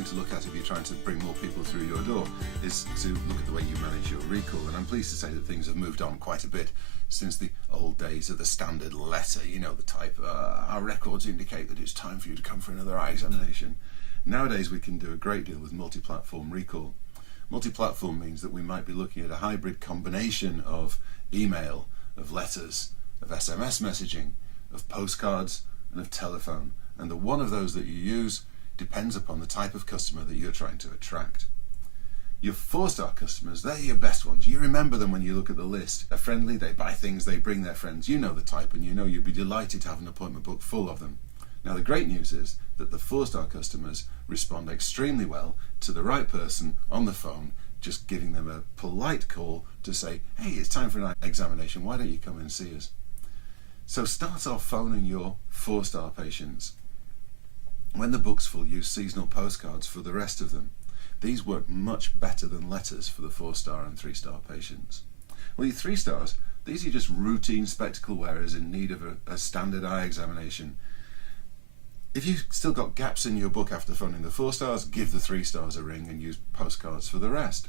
thing to look at if you're trying to bring more people through your door is to look at the way you manage your recall. And I'm pleased to say that things have moved on quite a bit since the old days of the standard letter, you know, the type, our records indicate that it's time for you to come for another eye examination. Nowadays we can do a great deal with multi-platform recall. Multi-platform means that we might be looking at a hybrid combination of email, of letters, of SMS messaging, of postcards and of telephone, and the one of those that you use depends upon the type of customer that you're trying to attract. Your 4-star customers, they're your best ones. You remember them when you look at the list. They're friendly, they buy things, they bring their friends. You know the type, and you know you'd be delighted to have an appointment book full of them. Now the great news is that the 4-star customers respond extremely well to the right person on the phone, just giving them a polite call to say, hey, it's time for an eye examination, why don't you come and see us? So start off phoning your 4-star patients. When the book's full, use seasonal postcards for the rest of them. These work much better than letters for the 4-star and 3-star patients. Well, your 3 stars, these are just routine spectacle wearers in need of a standard eye examination. If you've still got gaps in your book after phoning the 4 stars, give the 3 stars a ring and use postcards for the rest.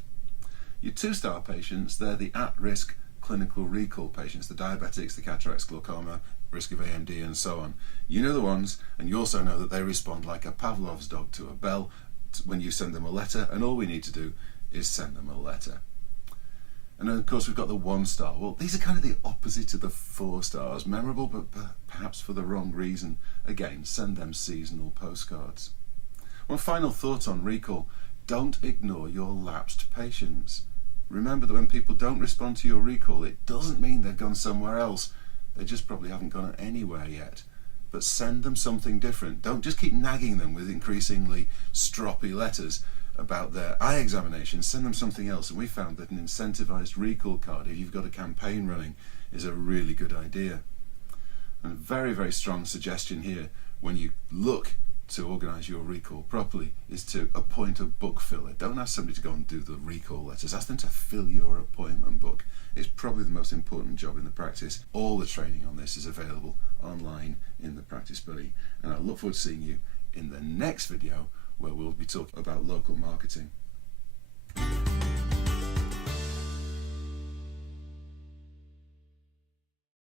Your 2-star patients, they're the at-risk clinical recall patients, the diabetics, the cataracts, glaucoma, risk of AMD and so on. You know the ones, and you also know that they respond like a Pavlov's dog to a bell when you send them a letter, and all we need to do is send them a letter. And then of course we've got the 1-star. Well, these are kind of the opposite of the 4 stars, memorable but perhaps for the wrong reason. Again, send them seasonal postcards. One final thought on recall: don't ignore your lapsed patients. Remember that when people don't respond to your recall, it doesn't mean they've gone somewhere else. They just probably haven't gone anywhere yet. But send them something different. Don't just keep nagging them with increasingly stroppy letters about their eye examination. Send them something else. And we found that an incentivized recall card, if you've got a campaign running, is a really good idea. And very, very strong suggestion here when you look to organise your recall properly is to appoint a book filler. Don't ask somebody to go and do the recall letters. Ask them to fill your appointment book. It's probably the most important job in the practice. All the training on this is available online in the Practice Buddy, and I look forward to seeing you in the next video where we'll be talking about local marketing.